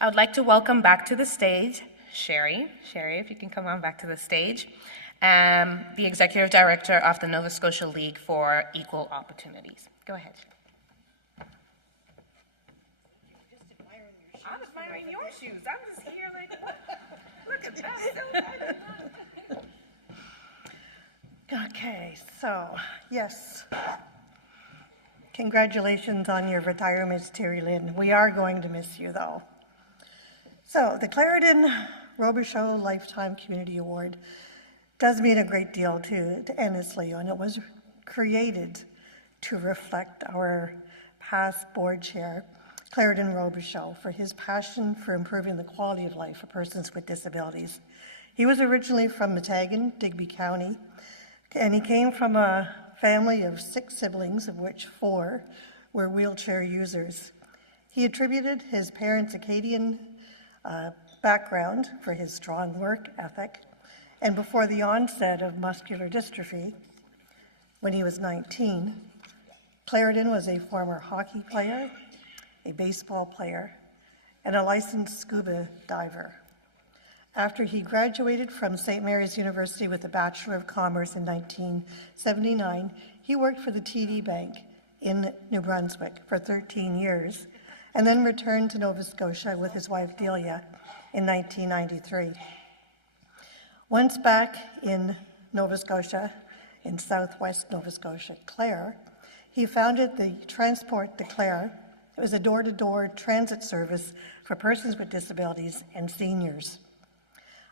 I would like to welcome back to the stage Sherry, if you can come on back to the stage, the Executive Director of the Nova Scotia League for Equal Opportunities. Go ahead. I'm admiring your shoes. I'm just here like, look at that. Okay, so, yes. Congratulations on your retirement, Terry Lynn. We are going to miss you, though. So, the Claredon Robicheau Lifetime Community Award does mean a great deal to NSLEO, and it was created to reflect our past board chair, Claredon Robicheau, for his passion for improving the quality of life for persons with disabilities. He was originally from Matagan, Digby County, and he came from a family of 6 siblings, of which 4 were wheelchair users. He attributed his parents' Acadian background for his strong work ethic, and before the onset of muscular dystrophy, when he was 19, Claredon was a former hockey player, a baseball player, and a licensed scuba diver. After he graduated from St. Mary's University with a Bachelor of Commerce in 1979, he worked for the TD Bank in New Brunswick for 13 years, and then returned to Nova Scotia with his wife Delia in 1993. Once back in Nova Scotia, in southwest Nova Scotia, Clare, he founded the Transport de Clare. It was a door-to-door transit service for persons with disabilities and seniors.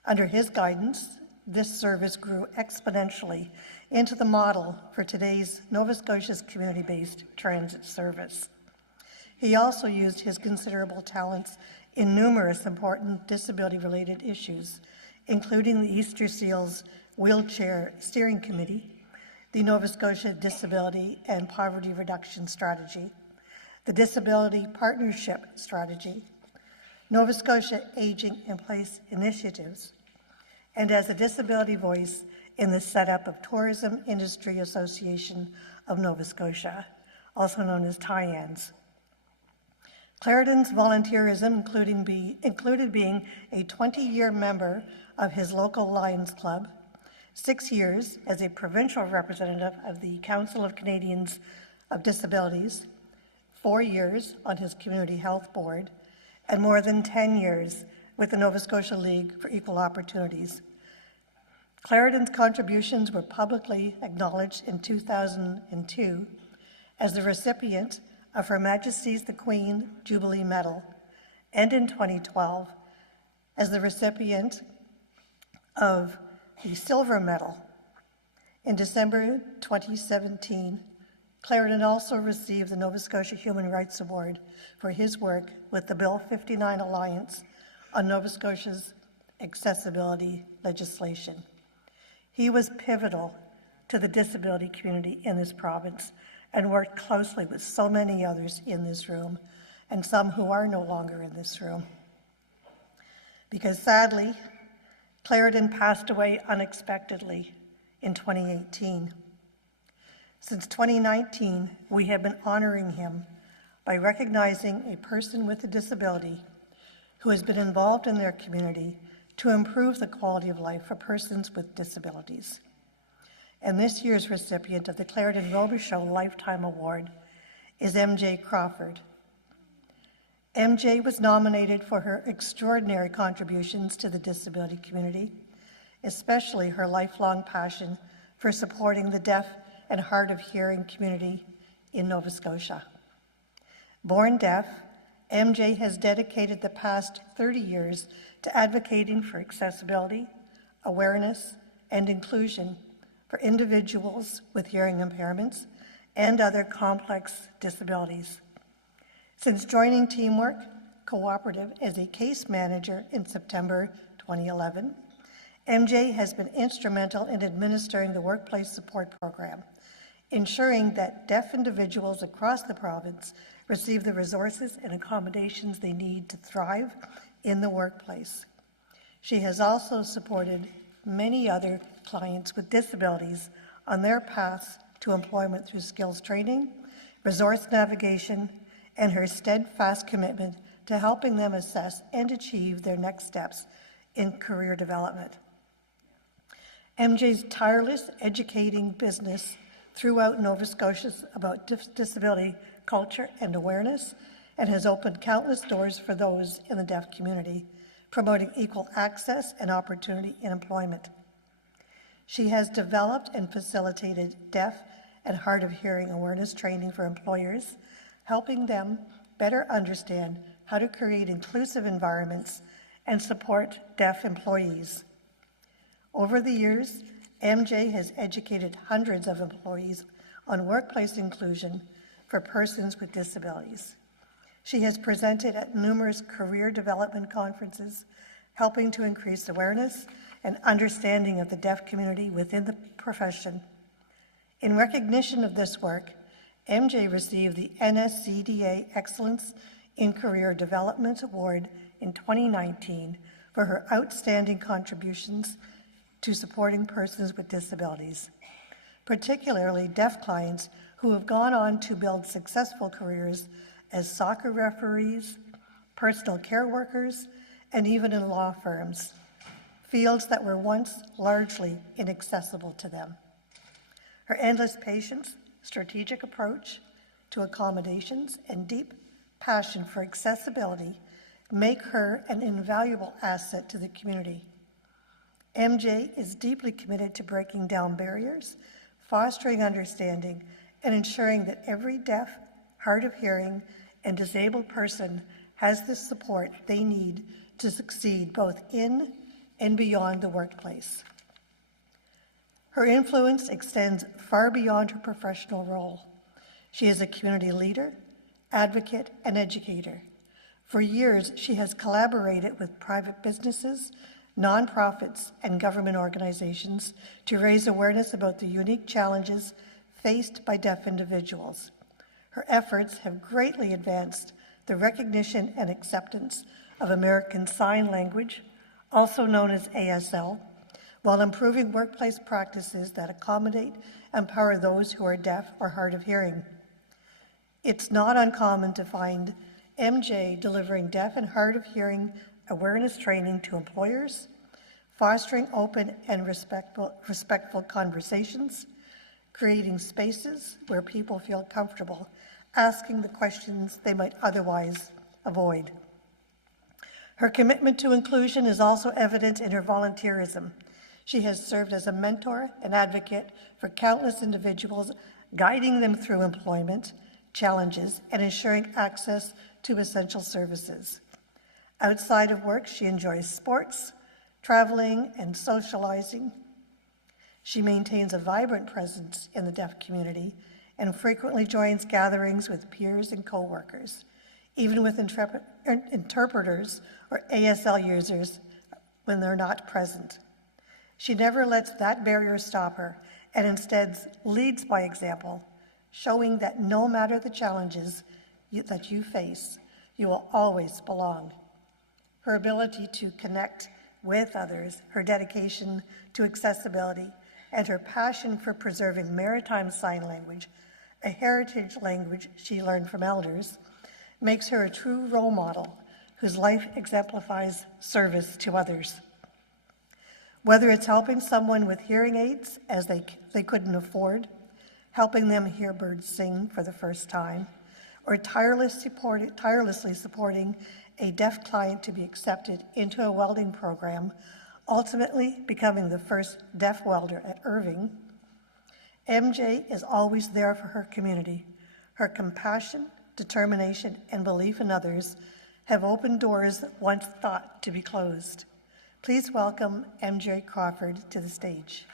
Under his guidance, this service grew exponentially into the model for today's Nova Scotia's community-based transit service. He also used his considerable talents in numerous important disability-related issues, including the Easter Seals Wheelchair Steering Committee, the Nova Scotia Disability and Poverty Reduction Strategy, the Disability Partnership Strategy, Nova Scotia Aging in Place initiatives, and as a disability voice in the setup of Tourism Industry Association of Nova Scotia, also known as TIANS. Claredon's volunteerism included being a 20-year member of his local Lions Club, 6 years as a provincial representative of the Council of Canadians of Disabilities, 4 years on his Community Health Board, and more than 10 years with the Nova Scotia League for Equal Opportunities. Claredon's contributions were publicly acknowledged in 2002 as the recipient of Her Majesty's the Queen Jubilee Medal, and in 2012 as the recipient of the Silver Medal. In December 2017, Claredon also received the Nova Scotia Human Rights Award for his work with the Bill 59 Alliance on Nova Scotia's accessibility legislation. He was pivotal to the disability community in this province and worked closely with so many others in this room, and some who are no longer in this room. Because sadly, Claredon passed away unexpectedly in 2018. Since 2019, we have been honoring him by recognizing a person with a disability who has been involved in their community to improve the quality of life for persons with disabilities. And this year's recipient of the Claredon Robicheau Lifetime Award is MJ Crawford. MJ was nominated for her extraordinary contributions to the disability community, especially her lifelong passion for supporting the deaf and hard of hearing community in Nova Scotia. Born deaf, MJ has dedicated the past 30 years to advocating for accessibility, awareness, and inclusion for individuals with hearing impairments and other complex disabilities. Since joining Teamwork Cooperative as a case manager in September 2011, MJ has been instrumental in administering the Workplace Support Program, ensuring that deaf individuals across the province receive the resources and accommodations they need to thrive in the workplace. She has also supported many other clients with disabilities on their paths to employment through skills training, resource navigation, and her steadfast commitment to helping them assess and achieve their next steps in career development. MJ's tireless educating business throughout Nova Scotia about disability culture and awareness, and has opened countless doors for those in the deaf community, promoting equal access and opportunity in employment. She has developed and facilitated deaf and hard of hearing awareness training for employers, helping them better understand how to create inclusive environments and support deaf employees. Over the years, MJ has educated hundreds of employees on workplace inclusion for persons with disabilities. She has presented at numerous career development conferences, helping to increase awareness and understanding of the deaf community within the profession. In recognition of this work, MJ received the NSCDA Excellence in Career Development Award in 2019 for her outstanding contributions to supporting persons with disabilities, particularly deaf clients who have gone on to build successful careers as soccer referees, personal care workers, and even in law firms, fields that were once largely inaccessible to them. Her endless patience, strategic approach to accommodations, and deep passion for accessibility make her an invaluable asset to the community. MJ is deeply committed to breaking down barriers, fostering understanding, and ensuring that every deaf, hard of hearing, and disabled person has the support they need to succeed both in and beyond the workplace. Her influence extends far beyond her professional role. She is a community leader, advocate, and educator. For years, she has collaborated with private businesses, nonprofits, and government organizations to raise awareness about the unique challenges faced by deaf individuals. Her efforts have greatly advanced the recognition and acceptance of American Sign Language, also known as ASL, while improving workplace practices that accommodate and empower those who are deaf or hard of hearing. It's not uncommon to find MJ delivering deaf and hard of hearing awareness training to employers, fostering open and respectful conversations, creating spaces where people feel comfortable asking the questions they might otherwise avoid. Her commitment to inclusion is also evident in her volunteerism. She has served as a mentor and advocate for countless individuals, guiding them through employment challenges and ensuring access to essential services. Outside of work, she enjoys sports, traveling, and socializing. She maintains a vibrant presence in the deaf community and frequently joins gatherings with peers and coworkers, even with interpreters or ASL users when they're not present. She never lets that barrier stop her and instead leads by example, showing that no matter the challenges that you face, you will always belong. Her ability to connect with others, her dedication to accessibility, and her passion for preserving Maritime Sign Language, a heritage language she learned from elders, makes her a true role model whose life exemplifies service to others. Whether it's helping someone with hearing aids as they couldn't afford, helping them hear birds sing for the first time, or tirelessly supporting a deaf client to be accepted into a welding program, ultimately becoming the first deaf welder at Irving, MJ is always there for her community. Her compassion, determination, and belief in others have opened doors once thought to be closed. Please welcome MJ Crawford to the stage.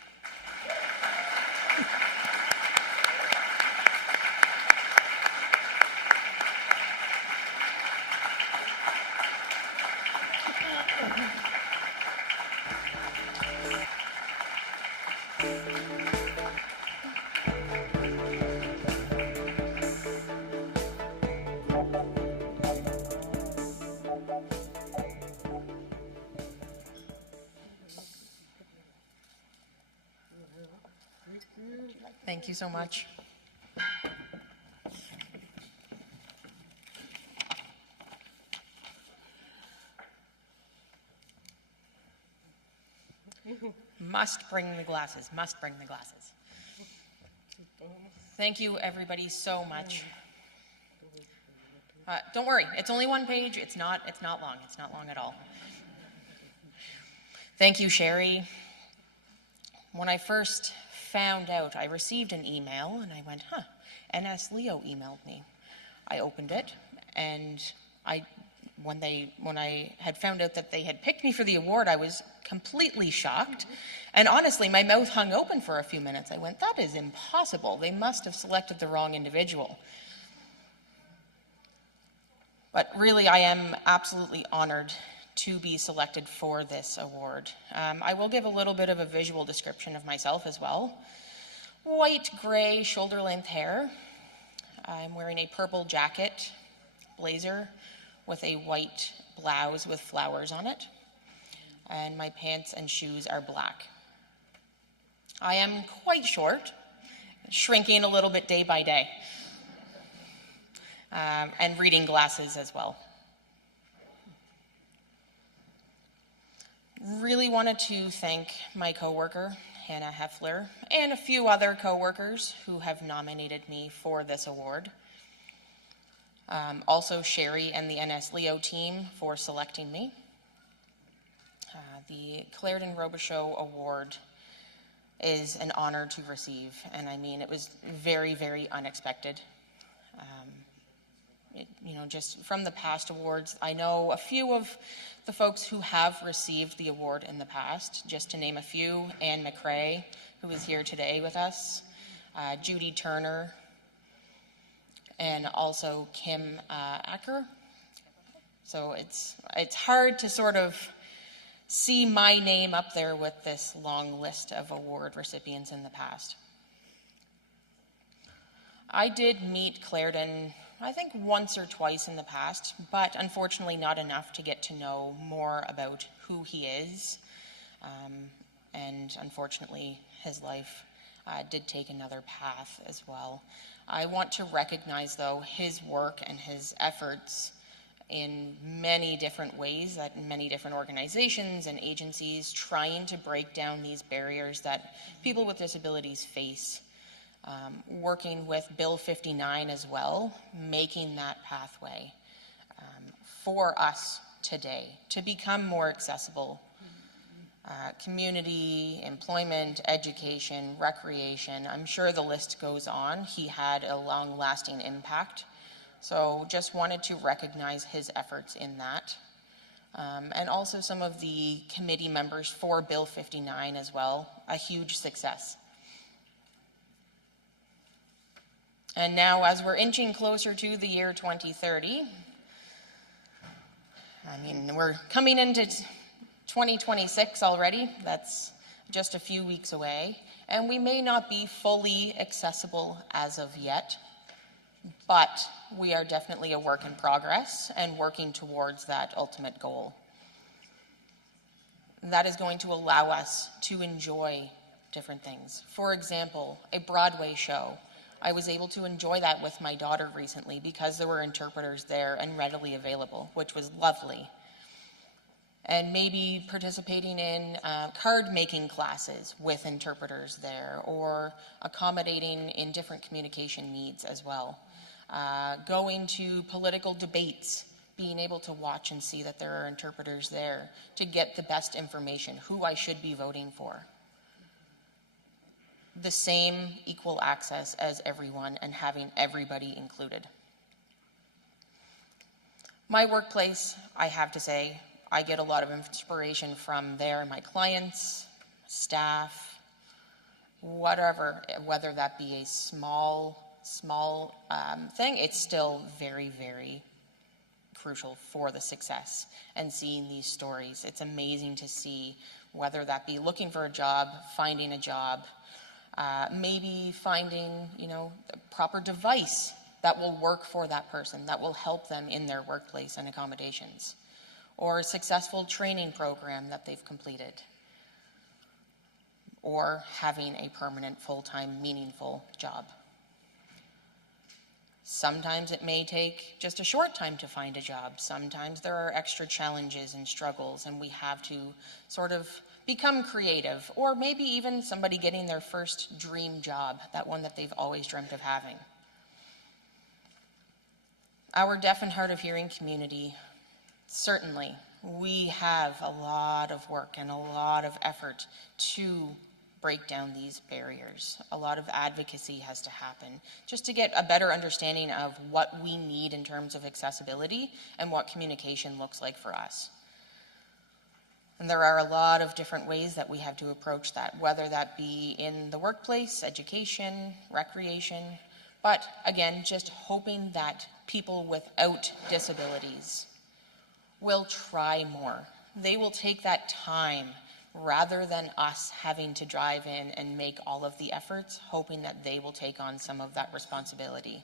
Thank you so much. Must bring the glasses, must bring the glasses. Thank you, everybody, so much. Don't worry, it's only one page. It's not long. It's not long at all. Thank you, Sherry. When I first found out, I received an email, and I went, NSLEO emailed me. I opened it, and when I had found out that they had picked me for the award, I was completely shocked. And honestly, my mouth hung open for a few minutes. I went, that is impossible. They must have selected the wrong individual. But really, I am absolutely honored to be selected for this award. I will give a little bit of a visual description of myself as well. White, gray, shoulder-length hair. I'm wearing a purple jacket, blazer, with a white blouse with flowers on it. And my pants and shoes are black. I am quite short, shrinking a little bit day by day. And reading glasses as well. Really wanted to thank my coworker, Hannah Heffler, and a few other coworkers who have nominated me for this award. Also Sherry and the NSLEO team for selecting me. The Claredon Robicheau Award is an honor to receive, and I mean, it was very, very unexpected. Just from the past awards, I know a few of the folks who have received the award in the past, just to name a few: Anne McRae, who is here today with us, Judy Turner, and also Kim Acker. So it's hard to sort of see my name up there with this long list of award recipients in the past. I did meet Claredon, I think, once or twice in the past, but unfortunately not enough to get to know more about who he is. And unfortunately, his life did take another path as well. I want to recognize, though, his work and his efforts in many different ways at many different organizations and agencies, trying to break down these barriers that people with disabilities face. Working with Bill 59 as well, making that pathway for us today to become more accessible. Community, employment, education, recreation, I'm sure the list goes on. He had a long-lasting impact. So just wanted to recognize his efforts in that. And also some of the committee members for Bill 59 as well, a huge success. And now, as we're inching closer to the year 2030, I mean, we're coming into 2026 already. That's just a few weeks away. And we may not be fully accessible as of yet, but we are definitely a work in progress and working towards that ultimate goal. That is going to allow us to enjoy different things. For example, a Broadway show. I was able to enjoy that with my daughter recently because there were interpreters there and readily available, which was lovely. And maybe participating in card making classes with interpreters there, or accommodating in different communication needs as well. Going to political debates, being able to watch and see that there are interpreters there to get the best information, who I should be voting for. The same equal access as everyone and having everybody included. My workplace, I have to say, I get a lot of inspiration from there, my clients, staff, whatever, whether that be a small thing, it's still very, very crucial for the success and seeing these stories. It's amazing to see, whether that be looking for a job, finding a job, maybe finding, the proper device that will work for that person, that will help them in their workplace and accommodations, or a successful training program that they've completed, or having a permanent, full-time, meaningful job. Sometimes it may take just a short time to find a job. Sometimes there are extra challenges and struggles, and we have to sort of become creative, or maybe even somebody getting their first dream job, that one that they've always dreamt of having. Our deaf and hard of hearing community, certainly, we have a lot of work and a lot of effort to break down these barriers. A lot of advocacy has to happen just to get a better understanding of what we need in terms of accessibility and what communication looks like for us. And there are a lot of different ways that we have to approach that, whether that be in the workplace, education, recreation, but again, just hoping that people without disabilities will try more. They will take that time rather than us having to drive in and make all of the efforts, hoping that they will take on some of that responsibility.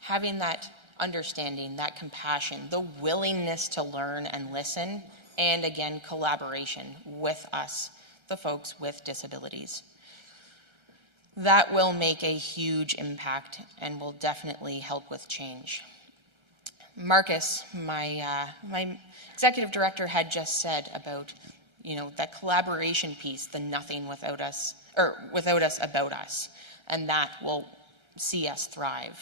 Having that understanding, that compassion, the willingness to learn and listen, and again, collaboration with us, the folks with disabilities. That will make a huge impact and will definitely help with change. Marcus, my executive director, had just said about that collaboration piece, the nothing without us, or without us, about us, and that will see us thrive.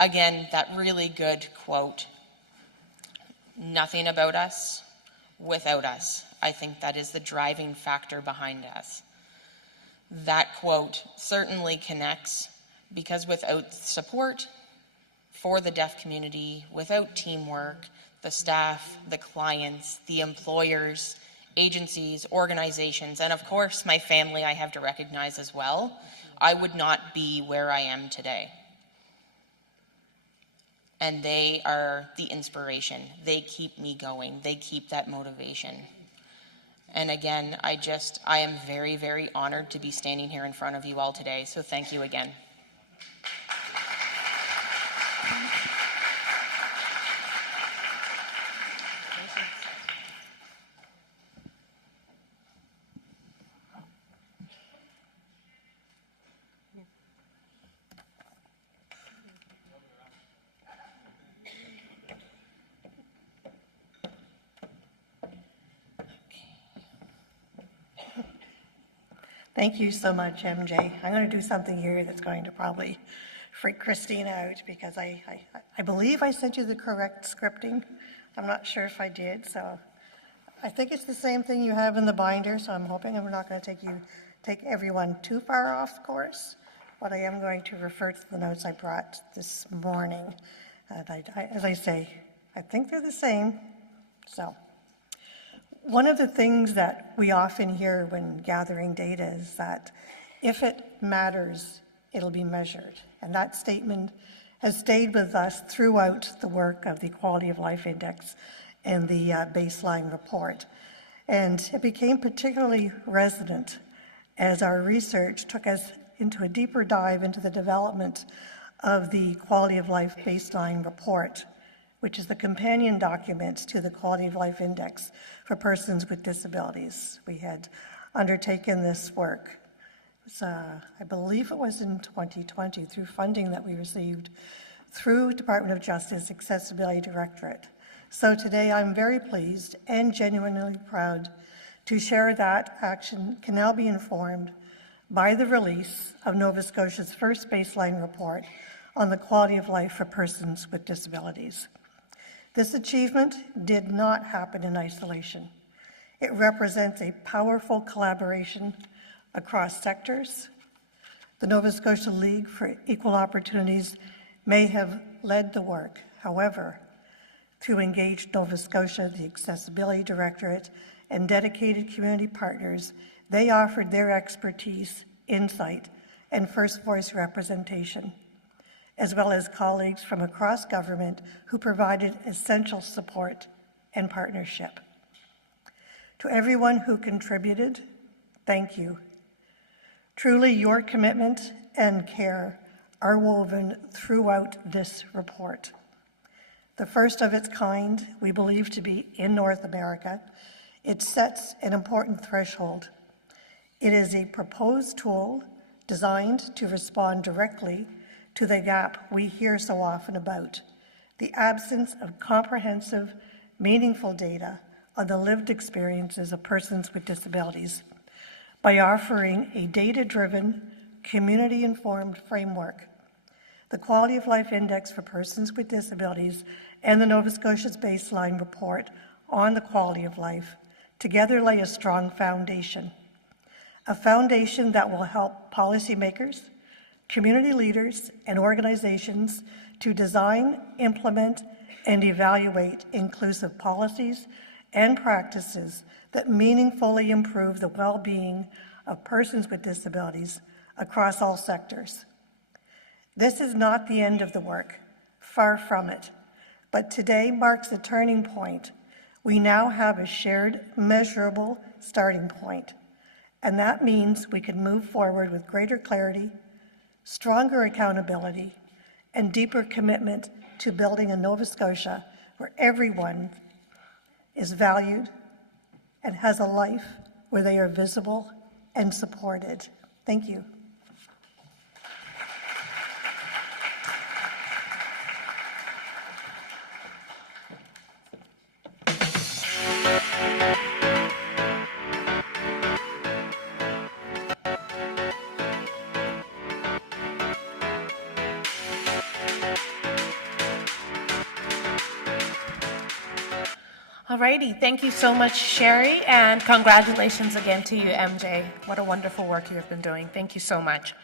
Again, that really good quote, nothing about us, without us. I think that is the driving factor behind us. That quote certainly connects, because without support for the deaf community, without teamwork, the staff, the clients, the employers, agencies, organizations, and of course my family I have to recognize as well, I would not be where I am today. And they are the inspiration. They keep me going. They keep that motivation. And again, I am very, very honored to be standing here in front of you all today, so thank you again. Thank you so much, MJ. I'm going to do something here that's going to probably freak Christine out, because I believe I sent you the correct scripting. I'm not sure if I did, so I think it's the same thing you have in the binder, so I'm hoping we're not going to take everyone too far off course, but I am going to refer to the notes I brought this morning. And as I say, I think they're the same. So one of the things that we often hear when gathering data is that if it matters, it'll be measured. And that statement has stayed with us throughout the work of the Quality of Life Index and the baseline report. And it became particularly resonant as our research took us into a deeper dive into the development of the Quality of Life baseline report, which is the companion document to the Quality of Life Index for persons with disabilities. We had undertaken this work. I believe it was in 2020 through funding that we received through Department of Justice Accessibility Directorate. So today I'm very pleased and genuinely proud to share that action can now be informed by the release of Nova Scotia's first baseline report on the quality of life for persons with disabilities. This achievement did not happen in isolation. It represents a powerful collaboration across sectors. The Nova Scotia League for Equal Opportunities may have led the work. However, through Engaged Nova Scotia, the Accessibility Directorate, and dedicated community partners, they offered their expertise, insight, and first voice representation, as well as colleagues from across government who provided essential support and partnership. To everyone who contributed, thank you. Truly, your commitment and care are woven throughout this report. The first of its kind, we believe to be in North America, it sets an important threshold. It is a proposed tool designed to respond directly to the gap we hear so often about, the absence of comprehensive, meaningful data on the lived experiences of persons with disabilities, by offering a data-driven, community-informed framework. The Quality of Life Index for Persons with Disabilities and the Nova Scotia's Baseline Report on the Quality of Life together lay a strong foundation, a foundation that will help policymakers, community leaders, and organizations to design, implement, and evaluate inclusive policies and practices that meaningfully improve the well-being of persons with disabilities across all sectors. This is not the end of the work, far from it, but today marks a turning point. We now have a shared, measurable starting point, and that means we can move forward with greater clarity, stronger accountability, and deeper commitment to building a Nova Scotia where everyone is valued and has a life where they are visible and supported. Thank you. Alrighty, thank you so much, Sherry, and congratulations again to you, MJ. What a wonderful work you have been doing. Thank you so much.